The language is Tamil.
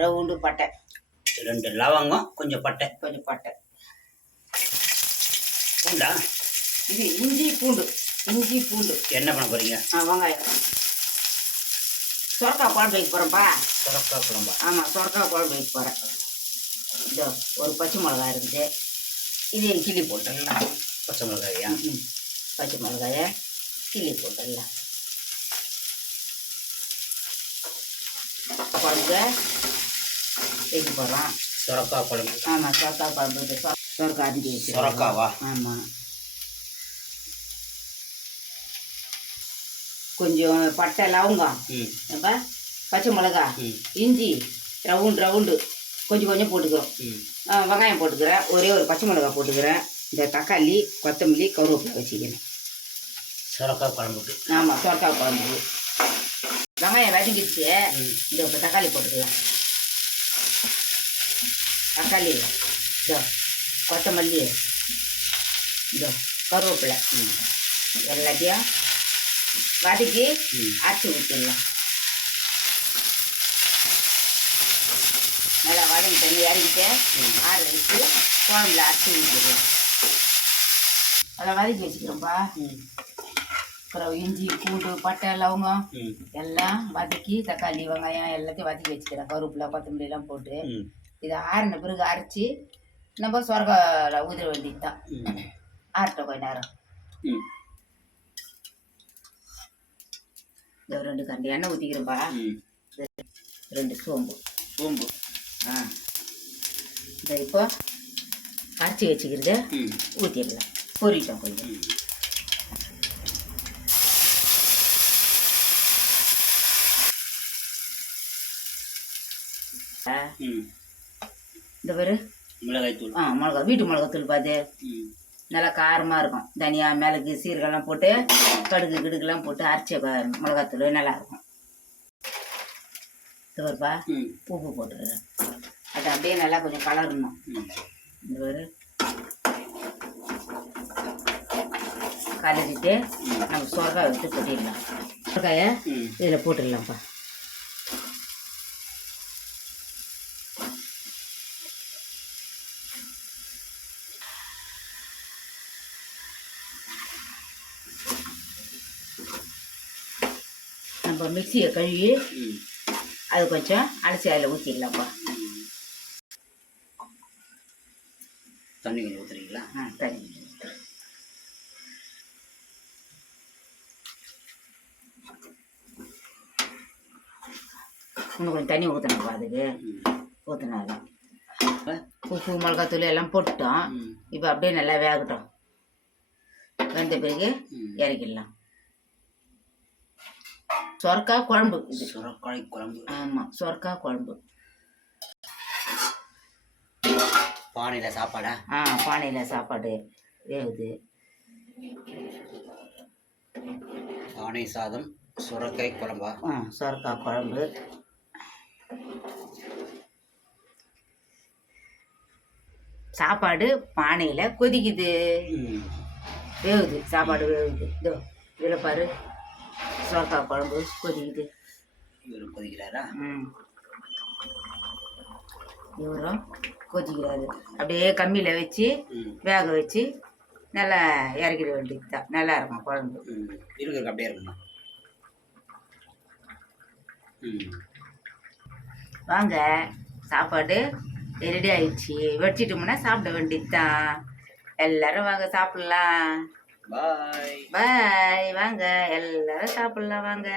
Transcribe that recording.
ரவுண்டு பட்டை. ரெண்டு லவங்கம் கொஞ்சம் பட்டை. கொஞ்சம் பட்டை. பூண்டா? இது இஞ்சி பூண்டு இஞ்சி பூண்டு. என்ன பண்ண போறீங்க? ஆ வெங்காயம். சொரக்காய் குழம்பு வைக்க போகிறேன்ப்பா சுரக்கா குழம்பா? ஆமாம் சொரக்காய் குழம்பு வைக்க போகிறேன் இதோ ஒரு பச்சை மிளகா இருக்குது. இதையும் கிள்ளி போட்டுடலாம். பச்சை மிளகாயா? ம். பச்சை மிளகாய கிள்ளி போட்டுடலாம். குழம்பு வைக்க போகிறோம் சுரக்கா குழம்பு. ஆமாம் சொரக்காய் குழம்பு இது சொ- சொரக்காய் அரிஞ்சு வச்சு சுரக்காவா? ஆமாம் கொஞ்சம் பட்டை லவங்கம். ம். ஏப்பா பச்சை மிளகா இஞ்சி ரவுண்டு ரவுண்டு. கொஞ்சம் கொஞ்சம் போட்டுக்கிறோம். வெங்காயம் போட்டுக்கிறேன். ஒரே ஒரு பச்சை மிளகா போட்டுக்கிறேன். இந்த தக்காளி கொத்தமல்லி கருவேப்பிலை வச்சுக்கிறேன். சுரக்கா குழம்புக்கு ஆமாம் சொரக்காய் குழம்பு. வெங்காயம் வதங்கிடுச்சு. இந்த தக்காளி போட்டுக்கலாம். தக்காளி இதோ கொத்தமல்லி இதோ கருவேப்பிலை எல்லாத்தையும் வதக்கி அரைச்சி ஊற்றிடலாம் நல்லா வதங்கி தண்ணி இறங்கிட்டு. ஆற வச்சு குழம்புல அரைச்சி ஊற்றிடலாம் நல்லா வதக்கி வச்சுக்கிறோம்ப்பா அப்புறம் இஞ்சி பூண்டு பட்டை லவங்கம் எல்லாம் வதக்கி தக்காளி வெங்காயம் எல்லாத்தையும் வதக்கி வச்சுக்கிறேன் கருவேப்பிலை கொத்தமல்லி எல்லாம் போட்டு இதை ஆறின பிறகு அரைச்சி நம்ம சொரக்காயில் ஊதிர வேண்டியது தான் ஆறட்டும் கொஞ்ச நேரம். இந்த ரெண்டு கரண்டி எண்ணெய் ஊற்றிக்கிறேன்ப்பா ம். ரெண்டு சோம்பு. சோம்பு. ஆ. இந்த இப்போ அரைச்சி வச்சுக்கிறத ம். ஊற்றிடலாம் பொரிட்டோம் கொஞ்சம். ம். ஆ, ம். இந்த பேர். மிளகாய் தூள் ஆ மிளகா வீட்டு மிளகாத்தூள் பார்த்து நல்லா காரமாக இருக்கும். தனியா மிளகு சீரகம்லாம் போட்டு கடுகு கிடுகுலாம் போட்டு அரைச்ச மிளகாத்தூள் நல்லா இருக்கும் இது வருப்பா ம். உப்பு போட்டுக்கிறேன் அது அப்படியே நல்லா கொஞ்சம் கலரணும். இந்த ஒரு கலரிட்டு நம்ம சொரக்காய் எடுத்து கொட்டிடலாம். சொரக்காயை இதில் போட்டுடலாம்ப்பா. நம்ம மிக்சியை கழுவி அது கொஞ்சம் அலசி அதில் ஊற்றிடலாம்ப்பா. தண்ணி கொஞ்சம் ஊற்றுறீங்களா ஆ சரி இன்னும் கொஞ்சம் தண்ணி ஊற்றணும்ப்பா அதுக்கு. அப்ப? உப்பு மிளகாத்தூள் எல்லாம் போட்டுட்டோம். இப்போ அப்படியே நல்லா வேகட்டும். வெந்த பிறகு. இறக்கிடலாம். சொரக்காய் குழம்பு. இது சுரக்காய் குழம்பு. ஆமாம் சொரக்காய் குழம்பு. பானையில் சாப்பாடா? ஆ பானையில் சாப்பாடு வேகுது. பானை சாதம் சுரக்காய் குழம்பா? ஆ சொரக்காய் குழம்பு. சாப்பாடு பானையில் கொதிக்குது. வேகுது சாப்பாடு வேகுது. இதோ இதில் பாரு. சொரக்காய் குழம்பு கொதிக்குது. இவர் கொதிக்கிறாரா? ம். இவரும் கொதிக்கிறாரு. அப்படியே கம்மியில் வச்சு வேக வச்சு நல்லா இறக்கிட வேண்டியது தான் நல்லா இருக்கும் குழம்பு. ம். இருக்கிறதுக்கு அப்படியே இருக்குமா வாங்க சாப்பாடு ரெடி ஆயிடுச்சு. வச்சிட்டோம்னா சாப்பிட வேண்டியது தான் எல்லாரும் வாங்க சாப்பிடலாம். பாய் பாய் வாங்க எல்லாரும் சாப்பிடலாம் வாங்க.